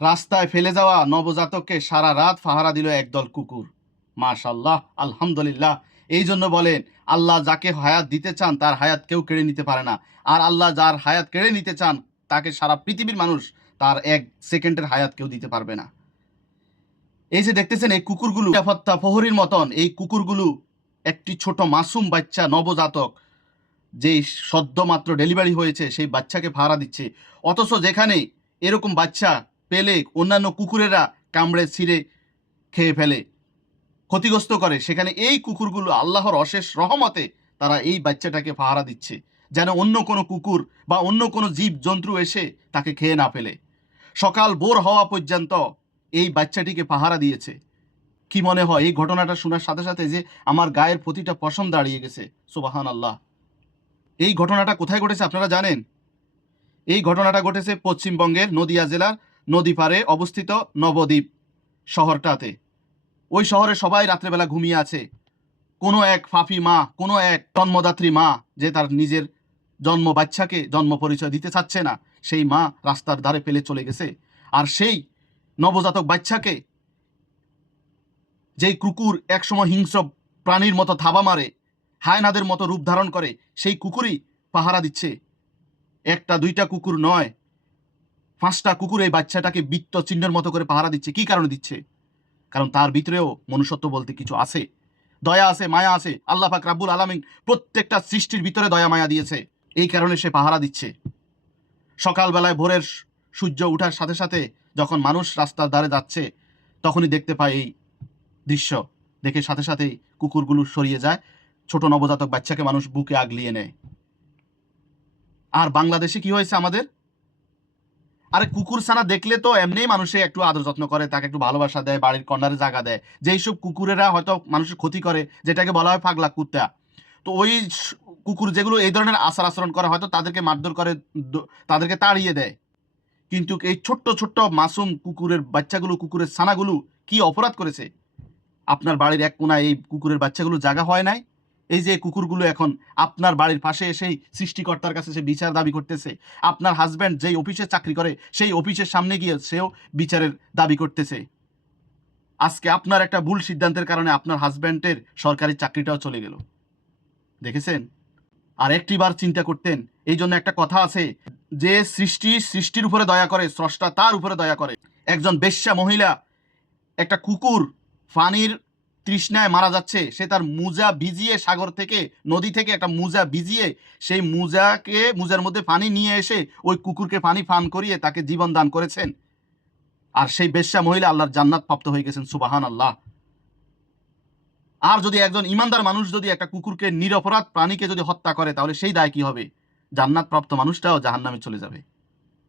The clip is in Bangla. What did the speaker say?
রাস্তায় ফেলে যাওয়া নবজাতককে সারা রাত পাহারা দিল একদল কুকুর। মাশাআল্লাহ, আলহামদুলিল্লাহ। এই জন্য বলেন, আল্লাহ যাকে হায়াত দিতে চান তার হায়াত কেউ কেড়ে নিতে পারে না। আর আল্লাহ যার হায়াত কেড়ে নিতে চান তাকে সারা পৃথিবীর মানুষ তার 1 সেকেন্ডের হায়াত কেউ দিতে পারবে না। এই যে দেখতেছেন এই কুকুরগুলো নিরাপত্তা প্রহরীর মতন, এই কুকুরগুলো একটি ছোট মাসুম বাচ্চা নবজাতক যেই সদ্য মাত্র ডেলিভারি হয়েছে সেই বাচ্চাকে পাহারা দিচ্ছে। অথচ যেখানে এরকম বাচ্চা পেলে অন্যান্য কুকুরেরা কামড়ে ছিঁড়ে খেয়ে ফেলে, ক্ষতিগ্রস্ত করে, সেখানে এই কুকুরগুলো আল্লাহর অশেষ রহমতে তারা এই বাচ্চাটাকে পাহারা দিচ্ছে, যেন অন্য কোনো কুকুর বা অন্য কোনো জীব জন্তু এসে তাকে খেয়ে না ফেলে। সকাল ভোর হওয়া পর্যন্ত এই বাচ্চাটিকে পাহারা দিয়েছে। কি মনে হয় এই ঘটনাটা শোনার সাথে সাথে যে আমার গায়ের প্রতিটা পশম দাঁড়িয়ে গেছে। সুবহান আল্লাহ। এই ঘটনাটা কোথায় ঘটেছে আপনারা জানেন? এই ঘটনাটা ঘটেছে পশ্চিমবঙ্গের নদিয়া জেলার নদীপাড়ে অবস্থিত নবদ্বীপ শহরটাতে। ওই শহরে সবাই রাত্রেবেলা ঘুমিয়ে আছে। কোনো এক ফাফি মা, কোনো এক জন্মদাত্রী মা যে তার নিজের জন্ম বাচ্চাকে জন্ম পরিচয় দিতে চাচ্ছে না, সেই মা রাস্তার ধারে ফেলে চলে গেছে। আর সেই নবজাতক বাচ্চাকে যেই কুকুর একসময় হিংস্র প্রাণীর মতো থাবা মারে, হায়নাদের মতো রূপ ধারণ করে, সেই কুকুরই পাহারা দিচ্ছে। একটা দুইটা কুকুর নয়, 5টা কুকুর এই বাচ্চাটাকে বৃত্ত চিহ্নের মতো করে পাহারা দিচ্ছে। কি কারণে দিচ্ছে? কারণ তার ভিতরেও মনুষ্যত্ব বলতে কিছু আছে, দয়া আছে, মায়া আছে। আল্লাহ পাক রাব্বুল আলামিন প্রত্যেকটা সৃষ্টির ভিতরে দয়া মায়া দিয়েছে, এই কারণে সে পাহারা দিচ্ছে। সকালবেলায় ভোরের সূর্য ওঠার সাথে সাথে যখন মানুষ রাস্তার ধারে যাচ্ছে, তখনই দেখতে পায় এই দৃশ্য। দেখে সাথে সাথেই কুকুরগুলো সরিয়ে যায়, ছোট নবজাতক বাচ্চাকে মানুষ বুকে আগলিয়ে নেয়। আর বাংলাদেশে কি হয়েছে আমাদের? আরে কুকুর ছানা দেখলে তো এমনিই মানুষে একটু আদর যত্ন করে, তাকে একটু ভালোবাসা দেয়, বাড়ির কর্নারে জায়গা দেয়। যেই সব কুকুরেরা হয়তো মানুষের ক্ষতি করে, যেটাকে বলা হয় পাগলা কুত্তা, তো ওই কুকুর যেগুলো এই ধরনের আচার আচরণ করে, হয়তো তাদেরকে মারধর করে, তাদেরকে তাড়িয়ে দেয়। কিন্তু এই ছোট্ট ছোট্ট মাসুম কুকুরের বাচ্চাগুলো, কুকুরের ছানাগুলো কি অপরাধ করেছে? আপনার বাড়ির এক কোনায় এই কুকুরের বাচ্চাগুলো জায়গা হয় নাই? এই যে কুকুরগুলো এখন আপনার বাড়ির পাশে এসেই সৃষ্টিকর্তার কাছে সে বিচার দাবি করতেছে। আপনার হাজব্যান্ড যেই অফিসে চাকরি করে সেই অফিসের সামনে গিয়ে সেও বিচারের দাবি করতেছে। আজকে আপনার একটা ভুল সিদ্ধান্তের কারণে আপনার হাজব্যান্ডের সরকারি চাকরিটাও চলে গেল। দেখেছেন? আর একটিবার চিন্তা করতেন। এই জন্য একটা কথা আছে, যে সৃষ্টির উপরে দয়া করে, স্রষ্টা তার উপরে দয়া করে। একজন বেশ্যা মহিলা একটা কুকুর পানির তৃষ্ণায় মারা যাচ্ছে, সে তার মুজা ভিজিয়ে, সাগর থেকে নদী থেকে একটা মুজা ভিজিয়ে সেই মুজার মধ্যে পানি নিয়ে এসে ওই কুকুরকে পানি পান করিয়ে তাকে জীবন দান করেছেন। আর সেই বেশ্যা মহিলা আল্লাহর জান্নাত প্রাপ্ত হয়ে গেছেন। সুবহান আল্লাহ। আর যদি একজন ইমানদার মানুষ যদি একটা কুকুরকে নিরপরাধ প্রাণীকে যদি হত্যা করে, তাহলে সেই দায় কি হবে? জান্নাত প্রাপ্ত মানুষটাও জাহান্নামে চলে যাবে।